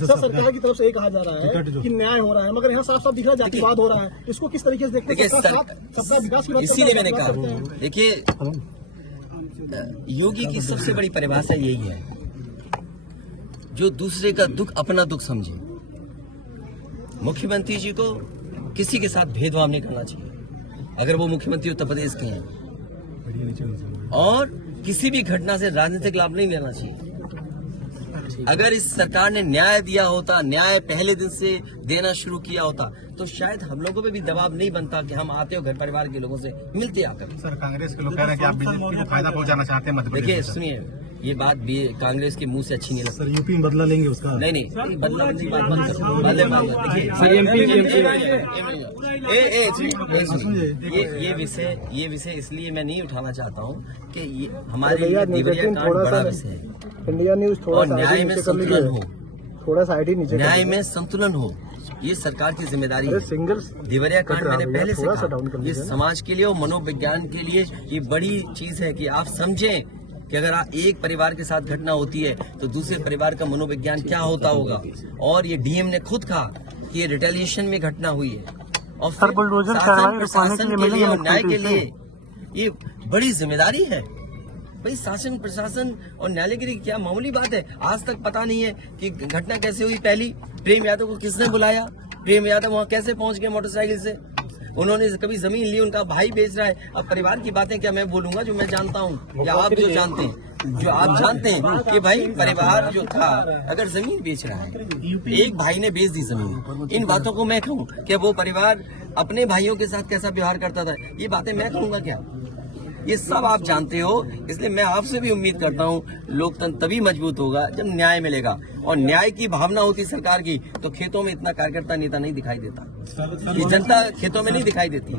Sir सरकार की तरफ से ये कहा जा रहा है कि न्याय हो रहा है, मगर यहाँ साफ साफ दिख रहा है जातिवाद हो रहा है। इसको किस तरीके से देखते हैं? सबका विकास की बात इसीलिए मैंने कहा, देखिए योगी की सबसे बड़ी परिभाषा यही है, जो दूसरे का दुख अपना दुख समझे। मुख्यमंत्री जी को किसी के साथ भेदभाव नहीं करना चाहिए अगर वो मुख्यमंत्री उत्तर प्रदेश के हैं, और किसी भी घटना से राजनीतिक लाभ नहीं लेना चाहिए। अगर इस सरकार ने न्याय दिया होता, न्याय पहले दिन से देना शुरू किया होता, तो शायद हम लोगों पे भी दबाव नहीं बनता कि हम आते हो घर परिवार के लोगों से मिलते आकर। सर कांग्रेस के लोग कह रहे हैं कि आप बीजेपी को फायदा पहुंचाना चाहते हैं मध्य प्रदेश। देखिए सुनिए, ये बात भी कांग्रेस के मुंह से अच्छी नहीं लगती। सर यूपी में बदला लेंगे उसका? नहीं बदला की बात बंद करो। ये विषय इसलिए मैं नहीं उठाना चाहता हूँ कि ये हमारे लिए देवरिया कांड बड़ा विषय है। इंडिया न्यूज और न्याय में संतुलन हो, थोड़ा सा आईडी नीचे, न्याय में संतुलन हो, ये सरकार की जिम्मेदारी है। देवरिया कांड मैंने पहले से कहा, ये समाज के लिए और मनोविज्ञान के लिए ये बड़ी चीज है कि आप समझें कि अगर आप एक परिवार के साथ घटना होती है तो दूसरे परिवार का मनोविज्ञान क्या होता होगा। और ये डीएम ने खुद कहा कि ये रिटेलिएशन में घटना हुई है, और फिर शासन प्रशासन के लिए और न्याय के लिए ये बड़ी जिम्मेदारी है। भाई शासन प्रशासन और न्यायालय के लिए क्या मामूली बात है? आज तक पता नहीं है कि घटना कैसे हुई। पहली, प्रेम यादव को किसने बुलाया? प्रेम यादव वहाँ कैसे पहुंच गए मोटरसाइकिल से? उन्होंने कभी जमीन ली, उनका भाई बेच रहा है। अब परिवार की बातें क्या मैं बोलूंगा जो मैं जानता हूँ, या आप जो जानते हैं, जो आप जानते हैं कि भाई परिवार जो था अगर जमीन बेच रहा है, एक भाई ने बेच दी जमीन, इन बातों को मैं कहूँ कि वो परिवार अपने भाइयों के साथ कैसा व्यवहार करता था, ये बातें मैं कहूँगा क्या? ये सब आप जानते हो। इसलिए मैं आपसे भी उम्मीद करता हूँ लोकतंत्र तभी मजबूत होगा जब न्याय मिलेगा, और न्याय की भावना होती सरकार की, तो खेतों में इतना कार्यकर्ता नेता नहीं दिखाई देता, ये जनता खेतों में नहीं दिखाई देती।